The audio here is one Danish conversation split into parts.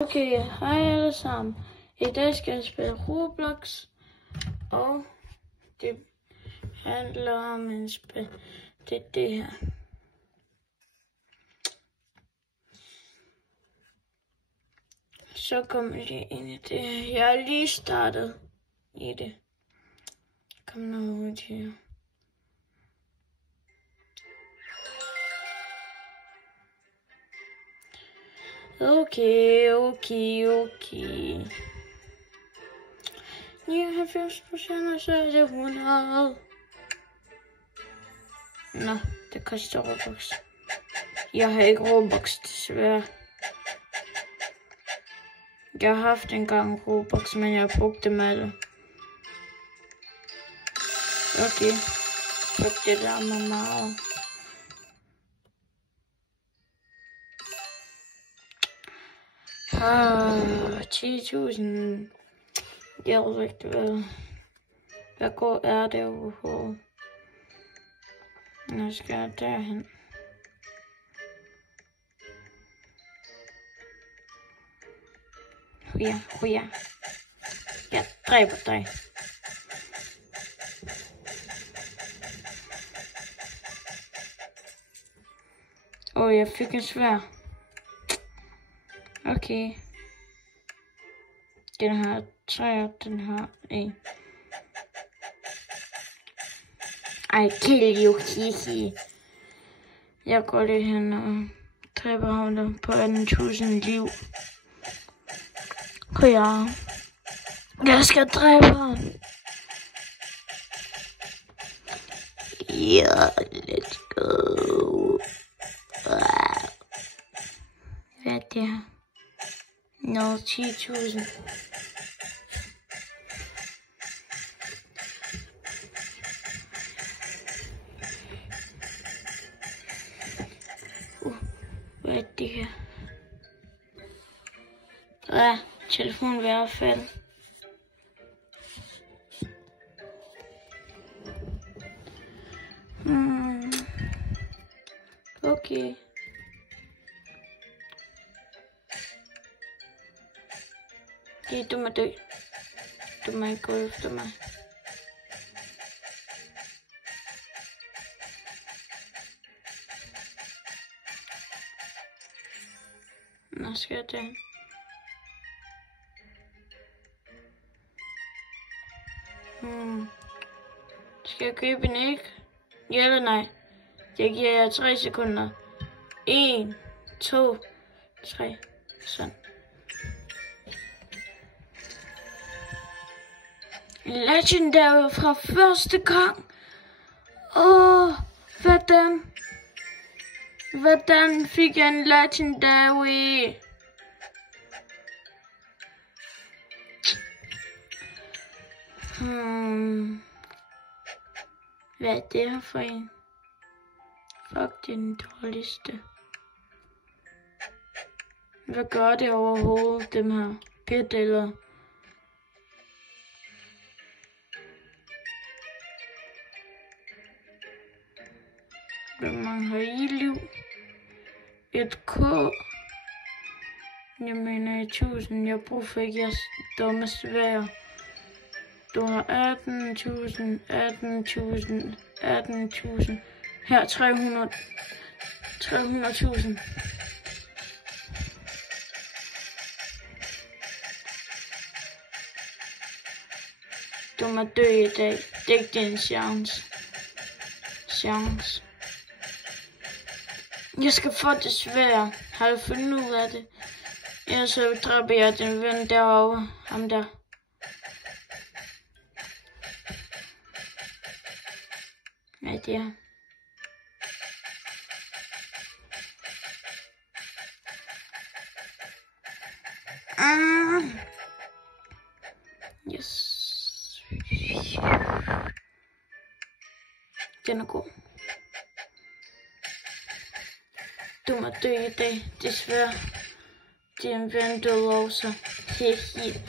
Okay, hej alle sammen. I dag skal jeg spille Roblox, og det handler om en spil. Det er det her. Så kommer jeg ind i det her. Jeg er lige startet i det. Kom nu ud her. Okay. 99%, og så er det 100. Nå, det koster Robux. Jeg har ikke Robux, desværre. Jeg har haft engang Robux, men jeg har brugt dem alle. Okay. Fuck, det larmer meget. Ah, 10.000. Jeg ved ikke, hvad går er det overhovedet? Nu skal jeg derhen. Huja. Jeg dræber dig. Jeg fik en svær. Okay. Den har 3, den har 1. I kill you, hihi. Jeg går lige hen og dræber ham der på 18.000 liv. Ja. Jeg skal dræbe ham. Ja, let's go. Hvad er det her? Nå, 10.000. Hvad er det her? Telefonen vil affalde. Okay. Du må dø. Du må ikke gå efter mig. Nå, skal jeg dø. Skal jeg købe en æg? Ja eller nej? Jeg giver jer 3 sekunder. 1, 2, 3. Sådan. Legendary fra første gang. Hvordan fik jeg en legendary? Hvad er det her for en? Fuck, det er den dårligste. Hvad gør det overhovedet, dem her pædeller? Hvor mange har I liv? 1K. Jeg mener 1000. Jeg bruger for ikke jeres dumme svær. Du har 18.000. Her 300.000. Du må dø i dag. Det er ikke din chance. Jeg skal få det svære. Har du fundet ud af det? Ellers så dræber jeg den ven derovre. Ham der. Hvad er det her? Yes. Den er god. Du må dø i dag, desværre. Din ven døde også. Hehe.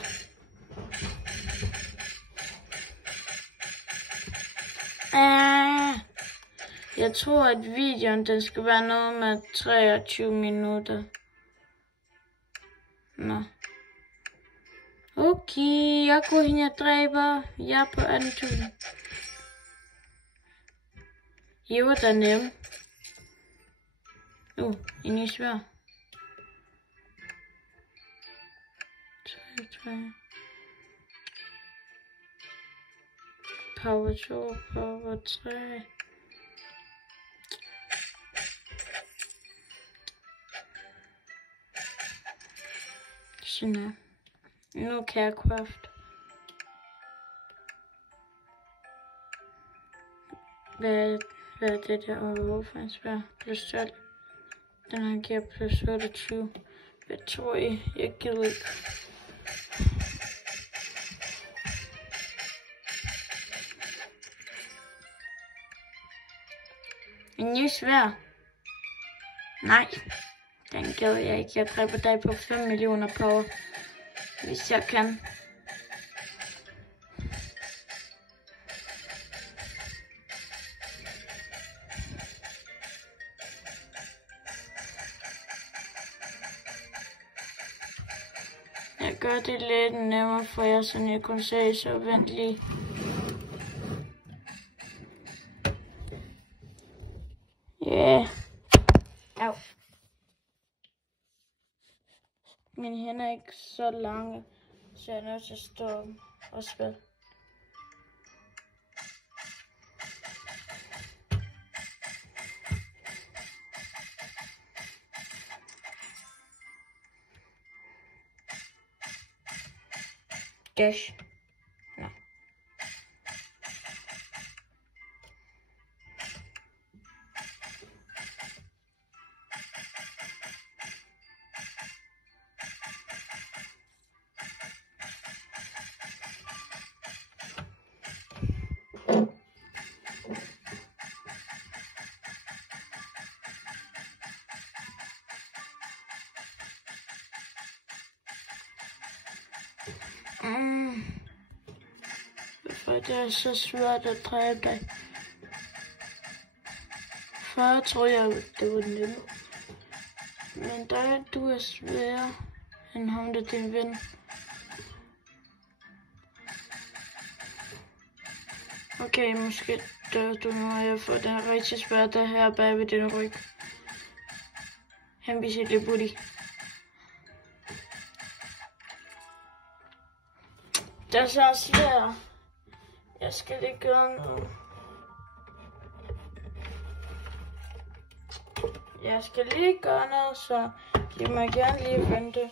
Jeg tror, at videoen den skal være noget med 23 minutter. Nå. Okay, jeg går hen og dræber. Jeg er på 18.000. I var der nem. En ny svær. 3. Power 2, power 3. Sådan her. Nu kan jeg craft. Hvad er det der overhovedet for en svær? Plus 12. Den her giver plus 28. Hvad tror I? Jeg gider ikke. En ny svær? Nej. Den gider jeg ikke. Jeg dræber dig på 5 millioner power. Hvis jeg kan. Jeg gør det lidt nemmere for jer, så jeg kunne se, så vent lige. Ja. Au. Mine hænder er ikke så lange, så jeg er nødt til at stå og spille. Dash. No. Hvorfor det er så svært at dræbe dig? Før tror jeg, det var nemt. Men du er sværere end ham, der er din ven. Okay, måske dør du nu, og jeg får den rigtig svært der her bag ved din ryg. Han viser lidt booty. Det er så svært. Jeg skal lige gøre noget. Jeg skal lige gøre noget, så I må gerne lige vente.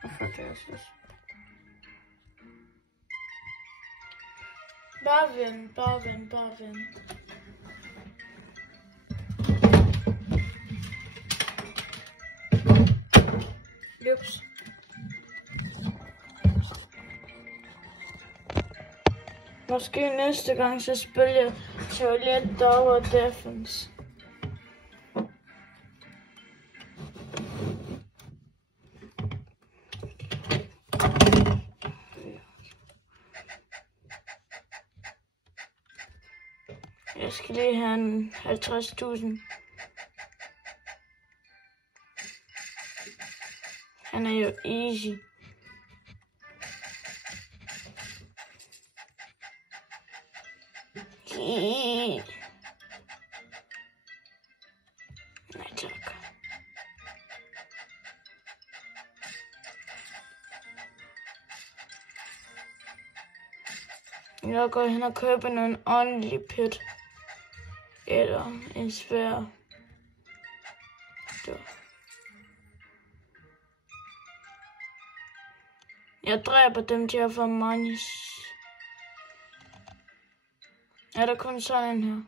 Hvorfor det er så? Bare vent, bare vent, bare vent. Jups. Måske næste gang, så spiller jeg Toilet Tower Defense. Jeg skal lige have en 50.000. Han er jo easy. Nej tak. Jeg går hen og køber en ordentlig pet. Eller en svær. Jeg dræber dem til at få money. Er der kun sådan her?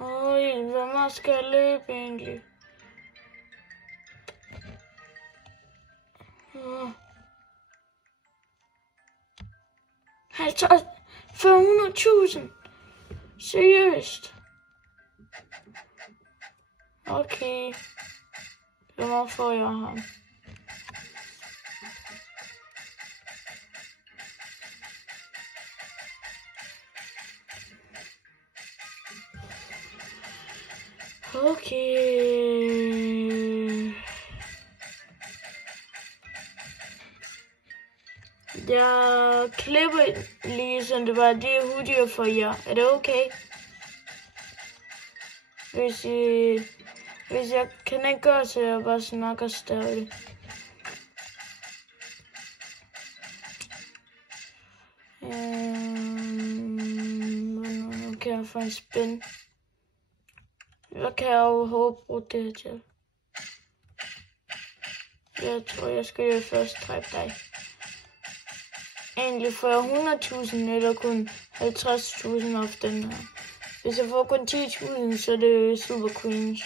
Øj, hvor meget skal jeg løbe egentlig? 400.000. Seriøst. Okay. Hvor får jeg ham? Okay. Jeg klipper lige sådan det var. Det er hurtigere for jer. Er det okay? Hvis jeg kan ikke gøre, så jeg bare snakker stadig. Nu kan jeg få en spin. Hvad kan jeg overhovedet bruge det her til? Jeg tror, jeg skal jo først dræbe dig. Egentlig får jeg 100.000 eller kun 50.000 af den her. Hvis jeg får kun 10.000, så er det super cringe.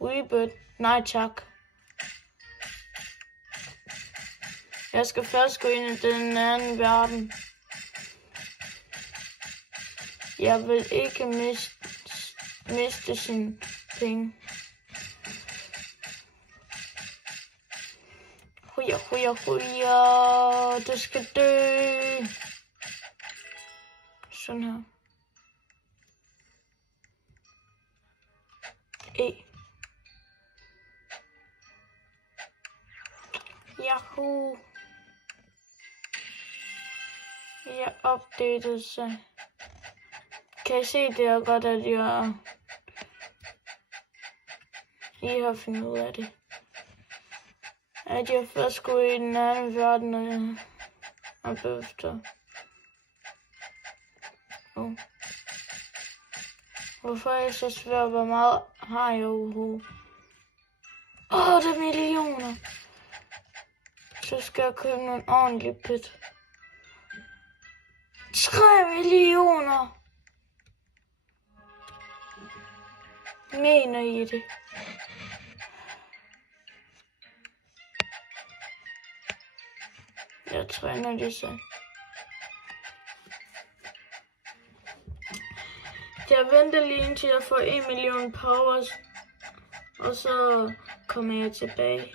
Rebirth. Nej tak. Jeg skal først gå ind i den anden verden. Jeg vil ikke miste sine penge. Huja. Du skal dø. Sådan her. Yahoo. Jeg opdatede sig. Kan I se det er godt, at jeg lige har fundet ud af det. At jeg først går i den anden verden, og bagefter. Hvorfor er det så svært? Hvor meget har jeg overhovedet? 8 millioner! Så skal jeg købe nogle ordentlige pit. 3 millioner! Mener I det? Jeg træner det så. Jeg venter lige indtil jeg får 1 million powers, og så kommer jeg tilbage.